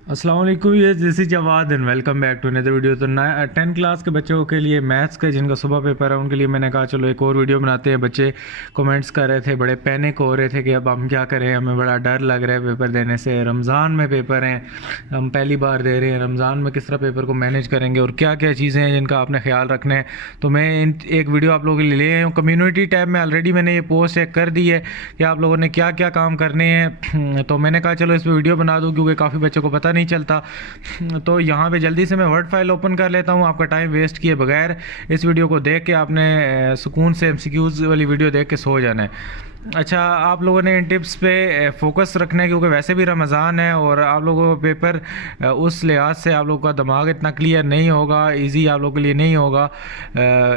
अस्सलाम वालेकुम, ये this is Jawad and welcome back to another video. तो 10 क्लास के बच्चों के लिए मैथ्स का जिनका सुबह पेपर है उनके लिए मैंने कहा चलो एक और वीडियो बनाते हैं। बच्चे कमेंट्स कर रहे थे, बड़े पैनिक हो रहे थे कि अब हम क्या करें, हमें बड़ा डर लग रहा है पेपर देने से। रमज़ान में पेपर हैं, हम पहली बार दे रहे हैं, रमज़ान में किस तरह पेपर को मैनेज करेंगे और क्या क्या चीज़ें हैं जिनका आपने ख्याल रखना है। तो मैं एक वीडियो आप लोगों के लिए ले आया हूँ। कम्युनिटी टैब में ऑलरेडी मैंने ये पोस्ट एक कर दी है कि आप लोगों ने क्या क्या काम करने हैं। तो मैंने कहा चलो इस पर वीडियो बना दूँ क्योंकि काफ़ी बच्चों को पता नहीं चलता। तो यहाँ पे जल्दी से मैं वर्ड फाइल ओपन कर लेता हूँ आपका टाइम वेस्ट किए बगैर। इस वीडियो को देख के आपने सुकून से एमसीक्यूज़ वाली वीडियो देख के सो जाना है। अच्छा, आप लोगों ने इन टिप्स पे फोकस रखना है क्योंकि वैसे भी रमज़ान है और आप लोगों का पेपर उस लिहाज से आप लोगों का दिमाग इतना क्लियर नहीं होगा, इजी आप लोगों के लिए नहीं होगा।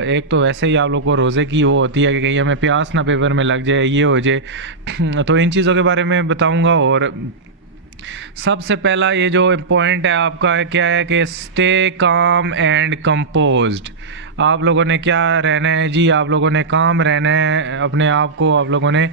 एक तो वैसे ही आप लोगों को रोज़े की वो होती है कि कहीं हमें प्यास ना पेपर में लग जाए, ये हो जाए। तो इन चीज़ों के बारे में बताऊँगा। और सबसे पहला ये जो पॉइंट है आपका है क्या है कि स्टे काम एंड कंपोज्ड। आप लोगों ने क्या रहना है जी, आप लोगों ने काम रहना है, अपने आप को आप लोगों ने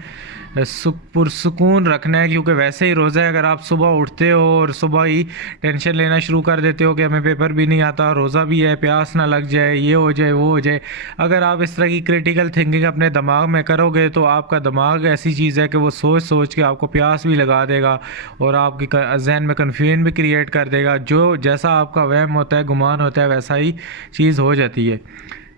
पुरसुकून रखना है क्योंकि वैसे ही रोज़ा है। अगर आप सुबह उठते हो और सुबह ही टेंशन लेना शुरू कर देते हो कि हमें पेपर भी नहीं आता, रोज़ा भी है, प्यास ना लग जाए, ये हो जाए वो हो जाए, अगर आप इस तरह की क्रिटिकल थिंकिंग अपने दिमाग में करोगे तो आपका दिमाग ऐसी चीज़ है कि वो सोच सोच के आपको प्यास भी लगा देगा और आपकी जहन में कन्फ्यूजन भी क्रिएट कर देगा। जो जैसा आपका वहम होता है, गुमान होता है, वैसा ही चीज़ हो जाती है।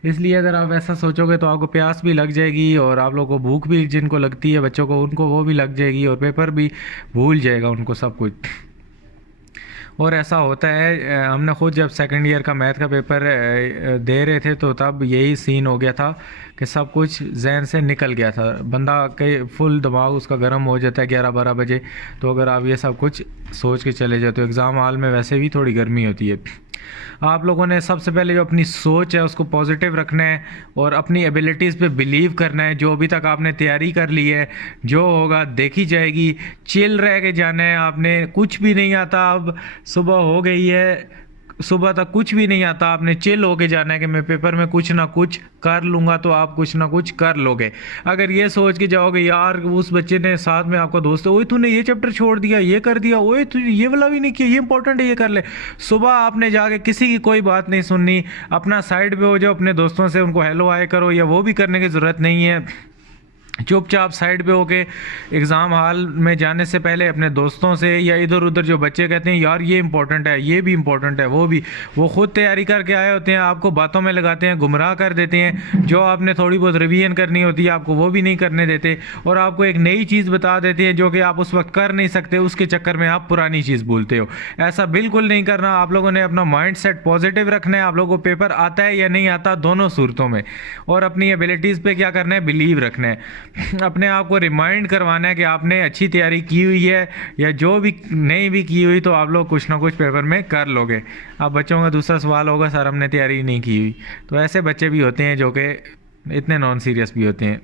इसलिए अगर आप ऐसा सोचोगे तो आपको प्यास भी लग जाएगी और आप लोगों को भूख भी जिनको लगती है बच्चों को, उनको वो भी लग जाएगी और पेपर भी भूल जाएगा उनको सब कुछ। और ऐसा होता है, हमने खुद जब सेकंड ईयर का मैथ का पेपर दे रहे थे तो तब यही सीन हो गया था कि सब कुछ जहन से निकल गया था। बंदा के फुल दिमाग उसका गर्म हो जाता है 11-12 बजे। तो अगर आप ये सब कुछ सोच के चले जाते हो, एग्ज़ाम हॉल में वैसे भी थोड़ी गर्मी होती है। आप लोगों ने सबसे पहले जो अपनी सोच है उसको पॉजिटिव रखना है और अपनी एबिलिटीज़ पे बिलीव करना है। जो अभी तक आपने तैयारी कर ली है, जो होगा देखी जाएगी। चिल रह के जाना है, आपने कुछ भी नहीं आता, अब सुबह हो गई है, सुबह तक कुछ भी नहीं आता, आपने चिल होके जाना है कि मैं पेपर में कुछ ना कुछ कर लूँगा, तो आप कुछ ना कुछ कर लोगे। अगर ये सोच के जाओगे यार, उस बच्चे ने साथ में आपका दोस्त है, ओए तूने ये चैप्टर छोड़ दिया, ये कर दिया, ओए तू ये वाला भी नहीं किया, ये इंपॉर्टेंट है, ये कर ले। सुबह आपने जाके किसी की कोई बात नहीं सुननी, अपना साइड पे हो जाओ, अपने दोस्तों से उनको हेलो हाय करो, या वो भी करने की ज़रूरत नहीं है। चुपचाप साइड पे होके एग्ज़ाम हॉल में जाने से पहले अपने दोस्तों से या इधर उधर जो बच्चे कहते हैं यार ये इंपॉर्टेंट है, ये भी इंपॉर्टेंट है, वो खुद तैयारी करके आए होते हैं, आपको बातों में लगाते हैं, गुमराह कर देते हैं। जो आपने थोड़ी बहुत रिवीजन करनी होती है आपको वो भी नहीं करने देते और आपको एक नई चीज़ बता देते हैं जो कि आप उस वक्त कर नहीं सकते, उसके चक्कर में आप पुरानी चीज़ भूलते हो। ऐसा बिल्कुल नहीं करना। आप लोगों ने अपना माइंड सेट पॉजिटिव रखना है। आप लोगों को पेपर आता है या नहीं आता, दोनों सूरतों में। और अपनी एबिलिटीज़ पे क्या करना है, बिलीव रखना है। अपने आप को रिमाइंड करवाना है कि आपने अच्छी तैयारी की हुई है, या जो भी नहीं भी की हुई तो आप लोग कुछ ना कुछ पेपर में कर लोगे। अब बच्चों का दूसरा सवाल होगा सर हमने तैयारी नहीं की हुई, तो ऐसे बच्चे भी होते हैं जो कि इतने नॉन सीरियस भी होते हैं।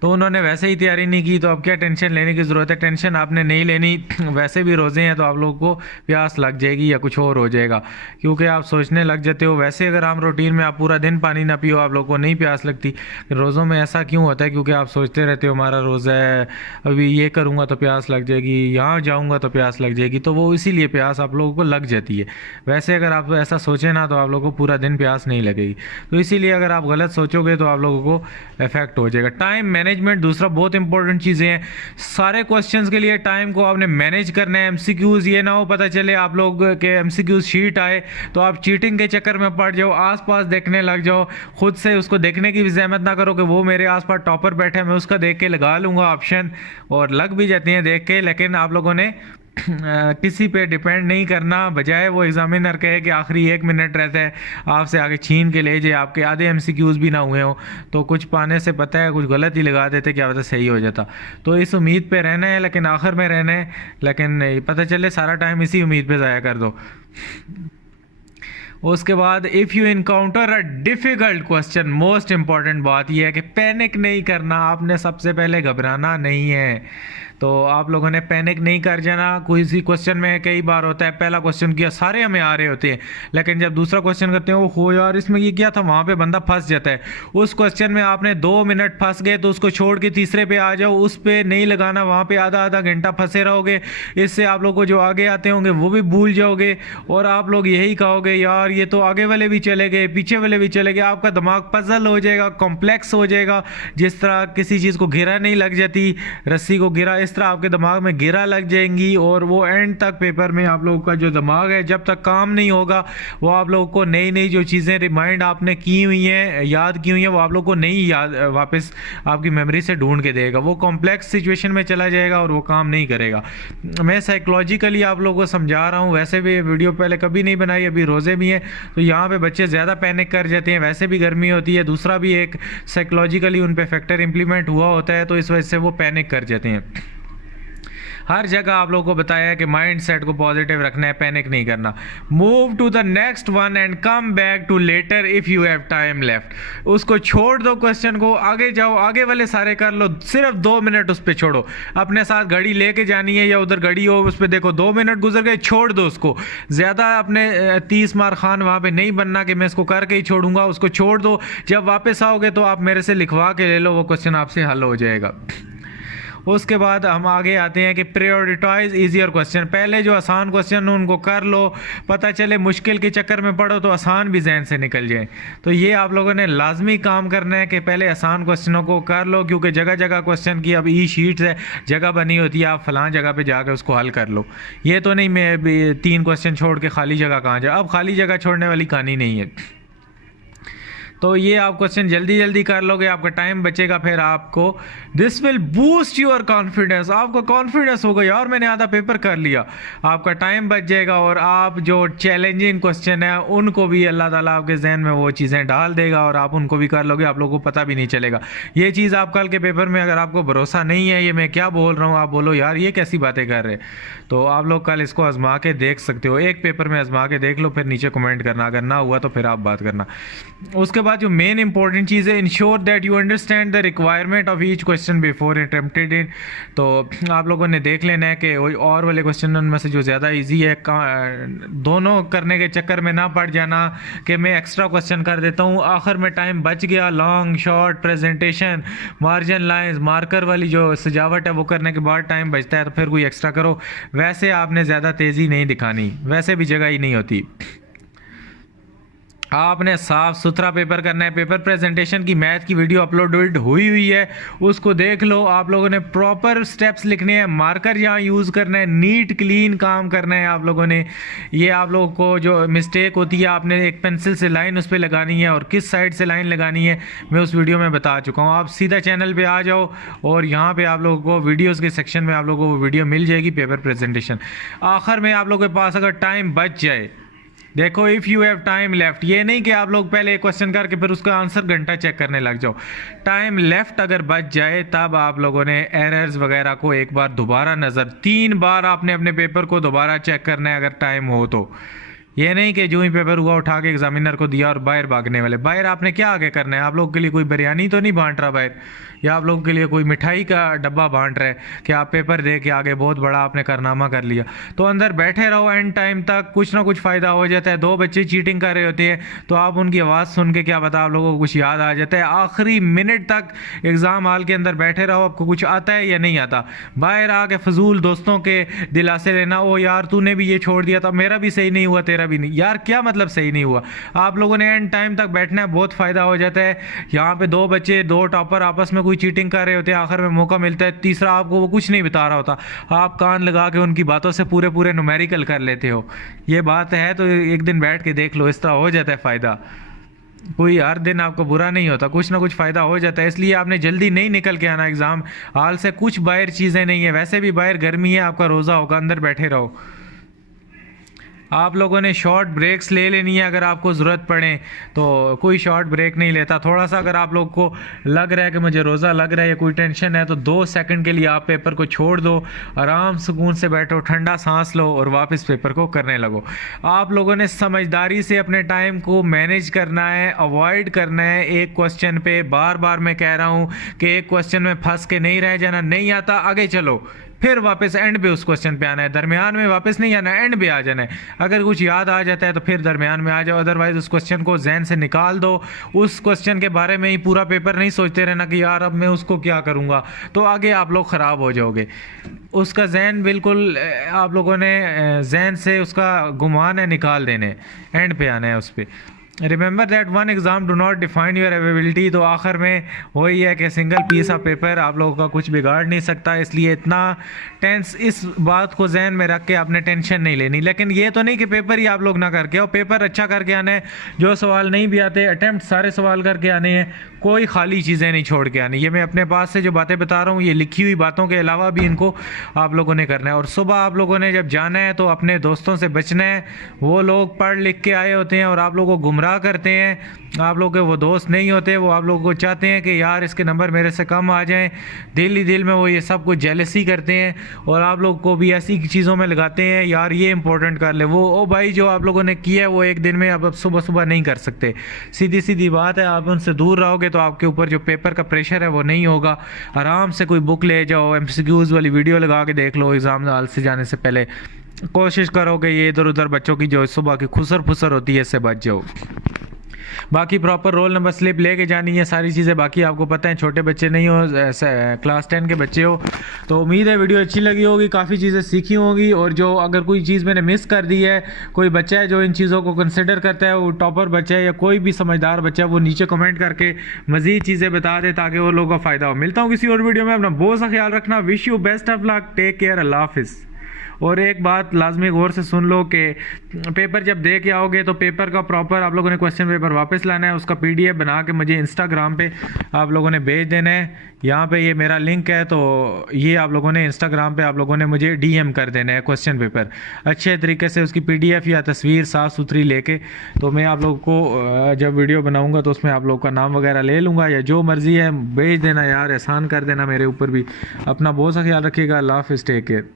तो उन्होंने वैसे ही तैयारी नहीं की तो अब क्या टेंशन लेने की ज़रूरत है। टेंशन आपने नहीं लेनी। वैसे भी रोज़े हैं तो आप लोगों को प्यास लग जाएगी या कुछ और हो जाएगा क्योंकि आप सोचने लग जाते हो। वैसे अगर आम रूटीन में आप पूरा दिन पानी ना पियो, आप लोगों को नहीं प्यास लगती। रोज़ों में ऐसा क्यों होता है? क्योंकि आप सोचते रहते हो हमारा रोज़ा है, अभी ये करूँगा तो प्यास लग जाएगी, यहाँ जाऊँगा तो प्यास लग जाएगी, तो वो इसीलिए प्यास आप लोगों को लग जाती है। वैसे अगर आप ऐसा सोचें ना तो आप लोगों को पूरा दिन प्यास नहीं लगेगी। तो इसीलिए अगर आप गलत सोचोगे तो आप लोगों को इफेक्ट हो जाएगा। टाइम मैनेजमेंट दूसरा बहुत इंपॉर्टेंट चीज़ें हैं। सारे क्वेश्चंस के लिए टाइम को आपने मैनेज करना है। एमसीक्यूज़ ये ना हो पता चले आप लोग के एमसीक्यूज़ शीट आए तो आप चीटिंग के चक्कर में पड़ जाओ, आसपास देखने लग जाओ। खुद से उसको देखने की भी जहमत ना करो कि वो मेरे आसपास टॉपर बैठे, मैं उसका देख के लगा लूँगा ऑप्शन, और लग भी जाती हैं देख के। लेकिन आप लोगों ने किसी पे डिपेंड नहीं करना, बजाय वो एग्जामिनर कहे कि आखिरी 1 मिनट रहता है आपसे आगे छीन के ले जाए, आपके आधे एमसीक्यूज़ भी ना हुए हो तो कुछ पाने से पता है कुछ गलत ही लगा देते, क्या पता सही हो जाता। तो इस उम्मीद पे रहना है, लेकिन आखिर में रहना है, लेकिन पता चले सारा टाइम इसी उम्मीद पे ज़ाया कर दो। उसके बाद if you encounter a difficult question, most important बात यह है कि पैनिक नहीं करना। आपने सबसे पहले घबराना नहीं है। तो आप लोगों ने पैनिक नहीं कर जाना। कोई सी क्वेश्चन में कई बार होता है पहला क्वेश्चन किया सारे हमें आ रहे होते हैं, लेकिन जब दूसरा क्वेश्चन करते हैं वो हो यार इसमें ये क्या था, वहाँ पे बंदा फंस जाता है। उस क्वेश्चन में आपने 2 मिनट फंस गए तो उसको छोड़ के तीसरे पे आ जाओ, उस पे नहीं लगाना, वहाँ पे आधा आधा घंटा फंसे रहोगे। इससे आप लोग को जो आगे आते होंगे वो भी भूल जाओगे और आप लोग यही कहोगे यार ये तो आगे वाले भी चले गए पीछे वाले भी चले गए। आपका दिमाग पजल हो जाएगा, कॉम्प्लेक्स हो जाएगा। जिस तरह किसी चीज़ को घेरा नहीं लग जाती रस्सी को घेरा, इस तरह आपके दिमाग में घेरा लग जाएंगी और वो एंड तक पेपर में आप लोगों का जो दिमाग है जब तक काम नहीं होगा वो आप लोगों को नई नई जो चीज़ें रिमाइंड आपने की हुई हैं, याद की हुई हैं, वो आप लोगों को नहीं याद वापस आपकी मेमोरी से ढूंढ के देगा। वो कॉम्प्लेक्स सिचुएशन में चला जाएगा और वो काम नहीं करेगा। मैं साइकोलॉजिकली आप लोगों को समझा रहा हूँ, वैसे भी वीडियो पहले कभी नहीं बनाई, अभी रोज़े भी हैं तो यहाँ पे बच्चे ज़्यादा पैनिक कर जाते हैं, वैसे भी गर्मी होती है, दूसरा भी एक साइकोलॉजिकली उन पे फैक्टर इंप्लीमेंट हुआ होता है तो इस वजह से वो पैनिक कर जाते हैं। हर जगह आप लोगों को बताया है कि माइंड सेट को पॉजिटिव रखना है, पैनिक नहीं करना। Move to the next one and come back to later if you have time left. उसको छोड़ दो क्वेश्चन को, आगे जाओ, आगे वाले सारे कर लो, सिर्फ 2 मिनट उस पर छोड़ो। अपने साथ घड़ी लेके जानी है या उधर घड़ी हो उस पर देखो 2 मिनट गुजर गए, छोड़ दो उसको। ज़्यादा अपने 30 मार खान वहाँ पे नहीं बनना कि मैं इसको करके ही छोड़ूंगा, उसको छोड़ दो। जब वापस आओगे तो आप मेरे से लिखवा के ले लो, वो क्वेश्चन आपसे हल हो जाएगा। उसके बाद हम आगे आते हैं कि प्रायोरिटाइज इजियर क्वेश्चन। पहले जो आसान क्वेश्चन उनको कर लो, पता चले मुश्किल के चक्कर में पढ़ो तो आसान भी जहन से निकल जाए। तो ये आप लोगों ने लाजमी काम करना है कि पहले आसान क्वेश्चनों को कर लो, क्योंकि जगह जगह क्वेश्चन की अब ई शीट्स है, जगह बनी होती है, आप फलां जगह पे जाकर उसको हल कर लो। ये तो नहीं मैं 3 क्वेश्चन छोड़ के खाली जगह कहाँ जाए, अब खाली जगह छोड़ने वाली कहानी नहीं है। तो ये आप क्वेश्चन जल्दी जल्दी कर लोगे, आपका टाइम बचेगा, फिर आपको this will boost your confidence. आपको कॉन्फिडेंस होगा यार मैंने आधा पेपर कर लिया, आपका टाइम बच जाएगा और आप जो चैलेंजिंग क्वेश्चन है उनको भी अल्लाह ताला आपके जहन में वो चीज़ें डाल देगा और आप उनको भी कर लोगे, आप लोगों को पता भी नहीं चलेगा। ये चीज़ आप कल के पेपर में अगर आपको भरोसा नहीं है ये मैं क्या बोल रहा हूँ, आप बोलो यार ये कैसी बातें कर रहे, तो आप लोग कल इसको आजमा के देख सकते हो। एक पेपर में आजमा के देख लो, फिर नीचे कमेंट करना, अगर ना हुआ तो फिर आप बात करना। उसके बाद जो मेन इंपॉर्टेंट चीज़ है, ensure that you understand the requirement of each question before attempted it. तो आप लोगों ने देख लेना है कि और वाले क्वेश्चन उनमें से जो ज़्यादा इजी है दोनों करने के चक्कर में ना पड़ जाना कि मैं एक्स्ट्रा क्वेश्चन कर देता हूँ, आखिर में टाइम बच गया, long short presentation margin lines marker वाली जो सजावट है वो करने के बाद टाइम बचता है तो फिर कोई एक्स्ट्रा करो। वैसे आपने ज़्यादा तेज़ी नहीं दिखानी, वैसे भी जगह ही नहीं होती। आपने साफ सुथरा पेपर करना है। पेपर प्रेजेंटेशन की मैथ की वीडियो अपलोडेड हुई है, उसको देख लो। आप लोगों ने प्रॉपर स्टेप्स लिखने हैं, मार्कर यहाँ यूज़ करना है, नीट क्लीन काम करना है आप लोगों ने। ये आप लोगों को जो मिस्टेक होती है, आपने एक पेंसिल से लाइन उस पर लगानी है और किस साइड से लाइन लगानी है मैं उस वीडियो में बता चुका हूँ। आप सीधा चैनल पर आ जाओ और यहाँ पर आप लोगों को वीडियोज़ के सेक्शन में आप लोगों को वो वीडियो मिल जाएगी, पेपर प्रेजेंटेशन। आखिर में आप लोगों के पास अगर टाइम बच जाए, देखो if you have time left, ये नहीं कि आप लोग पहले एक क्वेश्चन करके फिर उसका आंसर घंटा चेक करने लग जाओ। टाइम लेफ्ट अगर बच जाए तब आप लोगों ने एरर्स वगैरह को एक बार दोबारा 3 बार आपने अपने पेपर को दोबारा चेक करना है अगर टाइम हो तो। ये नहीं कि जो ही पेपर हुआ उठा के एग्जामिनर को दिया और बाहर भागने वाले। बाहर आपने क्या आगे करना है, आप लोगों के लिए कोई बिरयानी तो नहीं बांट रहा बाहर, या आप लोगों के लिए कोई मिठाई का डब्बा बांट रहा है कि आप पेपर दे के आगे बहुत बड़ा आपने कारनामा कर लिया। तो अंदर बैठे रहो, एंड टाइम तक कुछ ना कुछ फ़ायदा हो जाता है। 2 बच्चे चीटिंग कर रहे होते हैं तो आप उनकी आवाज़ सुन के क्या पता आप लोगों को कुछ याद आ जाता है। आखिरी मिनट तक एग्ज़ाम हॉल के अंदर बैठे रहो, आपको कुछ आता है या नहीं आता। बाहर आके फजूल दोस्तों के दिलासे लेना, ओ यार तूने भी ये छोड़ दिया था, मेरा भी सही नहीं हुआ, तेरा भी नहीं। यार क्या मतलब सही नहीं हुआ, आप लोगों ने एंड टाइम तक बैठना है, बहुत फ़ायदा हो जाता है। यहाँ पे 2 बच्चे 2 टॉपर आपस में कोई चीटिंग कर रहे होते हैं, आखिर में मौका मिलता है, तीसरा आपको वो कुछ नहीं बता रहा होता, आप कान लगा के उनकी बातों से पूरे न्यूमेरिकल कर लेते हो। ये बात है तो एक दिन बैठ के देख लो, इस तरह हो जाता है फ़ायदा। कोई हर दिन आपको बुरा नहीं होता, कुछ ना कुछ फ़ायदा हो जाता है। इसलिए आपने जल्दी नहीं निकल के आना एग्ज़ाम हाल से, कुछ बाहर चीज़ें नहीं है, वैसे भी बाहर गर्मी है, आपका रोज़ा होगा, अंदर बैठे रहो। आप लोगों ने शॉर्ट ब्रेक्स ले लेनी है अगर आपको ज़रूरत पड़े, तो कोई शॉर्ट ब्रेक नहीं लेता। थोड़ा सा अगर आप लोग को लग रहा है कि मुझे रोज़ा लग रहा है या कोई टेंशन है तो 2 सेकंड के लिए आप पेपर को छोड़ दो, आराम सुकून से बैठो, ठंडा सांस लो और वापस पेपर को करने लगो। आप लोगों ने समझदारी से अपने टाइम को मैनेज करना है, अवॉइड करना है एक क्वेश्चन पे। बार बार मैं कह रहा हूँ कि एक क्वेश्चन में फंस के नहीं रह जाना, नहीं आता आगे चलो, फिर वापस एंड पे उस क्वेश्चन पे आना है, दरमियान में वापस नहीं आना है, एंड पे आ जाना है। अगर कुछ याद आ जाता है तो फिर दरमियान में आ जाओ, अदरवाइज उस क्वेश्चन को जहन से निकाल दो। उस क्वेश्चन के बारे में ही पूरा पेपर नहीं सोचते रहना कि यार अब मैं उसको क्या करूँगा, तो आगे आप लोग ख़राब हो जाओगे। उसका जहन बिल्कुल आप लोगों ने जहन से उसका गुमान है निकाल देने, एंड पे आना है उस पर। Remember that one exam do not define your ability. तो आखिर में वही है कि सिंगल पीस ऑफ पेपर आप लोगों का कुछ बिगाड़ नहीं सकता, इसलिए इतना टेंस इस बात को जहन में रख के आपने टेंशन नहीं लेनी। लेकिन ये तो नहीं कि पेपर ही आप लोग ना करके आओ, पेपर अच्छा करके आना है। जो सवाल नहीं भी आते अटैम्प्ट सारे सवाल करके आने हैं, कोई खाली चीज़ें नहीं छोड़ के आनी। ये मैं अपने पास से जो बातें बता रहा हूँ ये लिखी हुई बातों के अलावा भी इनको आप लोगों ने करना है। और सुबह आप लोगों ने जब जाना है तो अपने दोस्तों से बचना है, वो लोग पढ़ लिख के आए होते हैं और आप लोगों को गुमराह करते हैं। आप लोग के वो दोस्त नहीं होते, वो आप लोगों को चाहते हैं कि यार इसके नंबर मेरे से कम आ जाएं, दिल ही दिल में वो ये सब कुछ जेलसी करते हैं और आप लोग को भी ऐसी चीज़ों में लगाते हैं यार ये इंपॉर्टेंट कर ले वो। ओ भाई जो आप लोगों ने किया है वो एक दिन में अब सुबह सुबह नहीं कर सकते, सीधी सीधी बात है। आप उनसे दूर रहोगे तो आपके ऊपर जो पेपर का प्रेशर है वो नहीं होगा। आराम से कोई बुक ले जाओ, MCQs वाली वीडियो लगा के देख लो एग्ज़ाम हाल से जाने से पहले। कोशिश करो कि ये इधर उधर बच्चों की जो सुबह की खुसर फुसर होती है इससे बच जाओ। बाकी प्रॉपर रोल नंबर स्लिप लेके जानी है, सारी चीज़ें बाकी आपको पता है। छोटे बच्चे नहीं हो, क्लास 10 के बच्चे हो, तो उम्मीद है वीडियो अच्छी लगी होगी, काफ़ी चीज़ें सीखी होंगी। और जो अगर कोई चीज़ मैंने मिस कर दी है, कोई बच्चा है जो इन चीज़ों को कंसिडर करता है, वो टॉपर बच्चा है या कोई भी समझदार बच्चा है, वो नीचे कमेंट करके मज़ीद चीज़ें बता दे ताकि वो लोगों का फ़ायदा हो। मिलता हूँ किसी और वीडियो में, अपना बहुत सा ख्याल रखना। Wish you best of luck, take care, अल्लाह हाफिज़। और एक बात लाजमी गौर से सुन लो कि पेपर जब दे के आओगे तो पेपर का प्रॉपर आप लोगों ने क्वेश्चन पेपर वापस लाना है, उसका PDF बना के मुझे इंस्टाग्राम पे आप लोगों ने भेज देना है। यहाँ पे ये मेरा लिंक है, तो ये आप लोगों ने इंस्टाग्राम पे आप लोगों ने मुझे DM कर देना है क्वेश्चन पेपर अच्छे तरीके से, उसकी PDF या तस्वीर साफ़ सुथरी लेके। तो मैं आप लोगों को जब वीडियो बनाऊँगा तो उसमें आप लोग का नाम वगैरह ले लूँगा, या जो मर्ज़ी है भेज देना यार, एहसान कर देना मेरे ऊपर भी। अपना बहुत सा ख्याल रखिएगा, अल्लाह हाफिज़, टेक केयर।